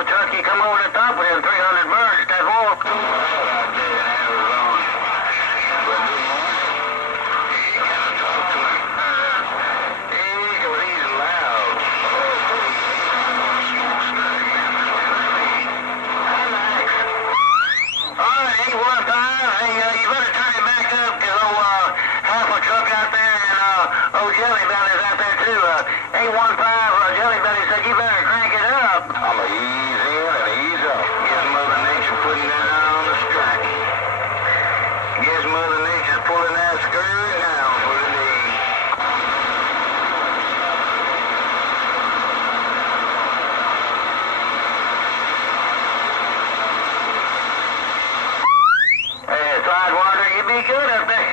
a truck, you come over the top with them 300 birds, that wall. Out there in Arizona. But good morning. You gotta talk to him. He's loud. Alright, 815. Hey, you better turn it back up, because half a truck out there and Jelly Belly's out there too. 815, Jelly Belly said you better crank it up. I'm a ease in and ease up. Guess Mother Nature putting down the strike. Guess Mother Nature's pulling that skirt down for the day. Hey, Sidewinder, you be good up there.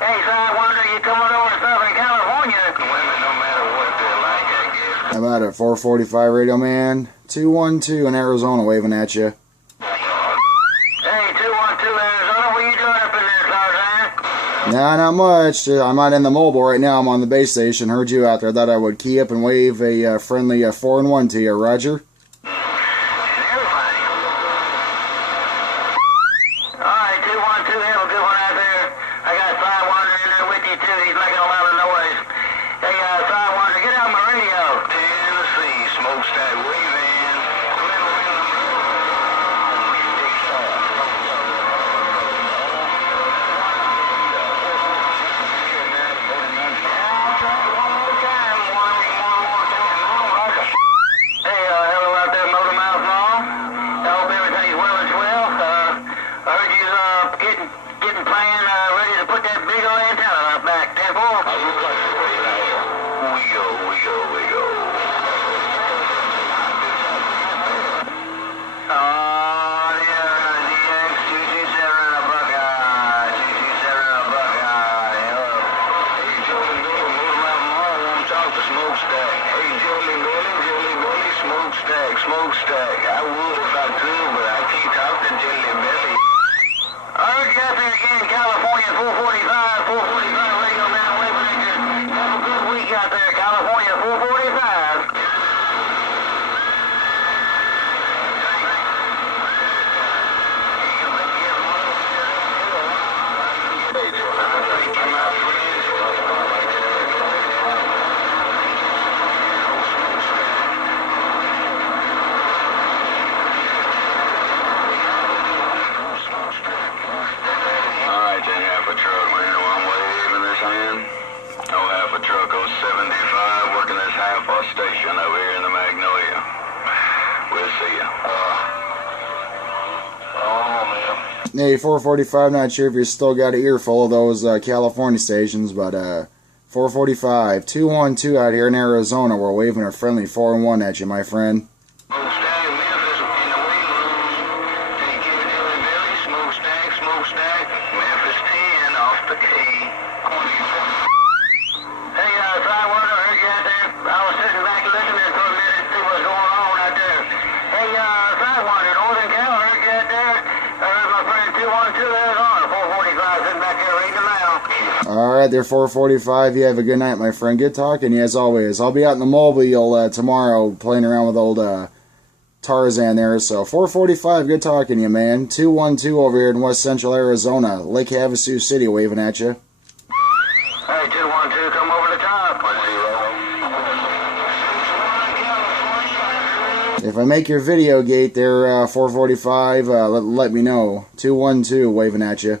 Hey, Sidewinder, you coming over to Southern California? Women, no matter what they're like, I guess. I'm out at 445 Radioman, 212 in Arizona, waving at you. Hey, 212 Arizona, what are you doing up in there, Tarzan? Nah, not much. I'm out in the mobile right now. I'm on the base station. Heard you out there. Thought I would key up and wave a friendly 4-1 to you, Roger. Alright, 212, have a good one out there. I got Sidewinder in there with you too. He's making a lot of noise. Hey, Sidewinder, get out my radio. Tennessee, smokestack waving. Hey, hello out there, Motor Mouth Law. I hope everything's well and swell. I heard you getting planned, ready to put that big old antenna up back. 10-4. We go. Oh, yeah, DX 227 and a Buckeye. 227 and a Buckeye. Hello. Hey, Jolie Billy, Motor Mouth Law. I want to talk to Smokestack. Hey, Jolie Billy, Smokestack. I would if I could, but I can't talk to Jelly Belly. I heard you out there again in California, 445 Radioman, waving at you. Have a good week out there, California, 445. Station over here in the Magnolia. We'll see ya. Hey, 445, not sure if you still got an earful of those California stations, but 445, 212 out here in Arizona. We're waving a friendly 4-1 at you, my friend. Smokestack, Memphis 10 off the key. Hey, Sidewinder, I heard you out there. I was sitting back listening for a minute to see what's going on out there. Hey, Sidewinder, Northern Cal, I heard you out there. I heard my friend 212 Arizona, 445, sitting back there reading them out. Alright, there, 445. You have a good night, my friend. Good talking to you, as always. I'll be out in the mobile tomorrow playing around with old Tarzan there. So, 445, good talking to you, man. 212 over here in West Central Arizona, Lake Havasu City, waving at you. Hey, 212, come over the top. 10. If I make your video gate there, 445, let me know. 212, waving at you.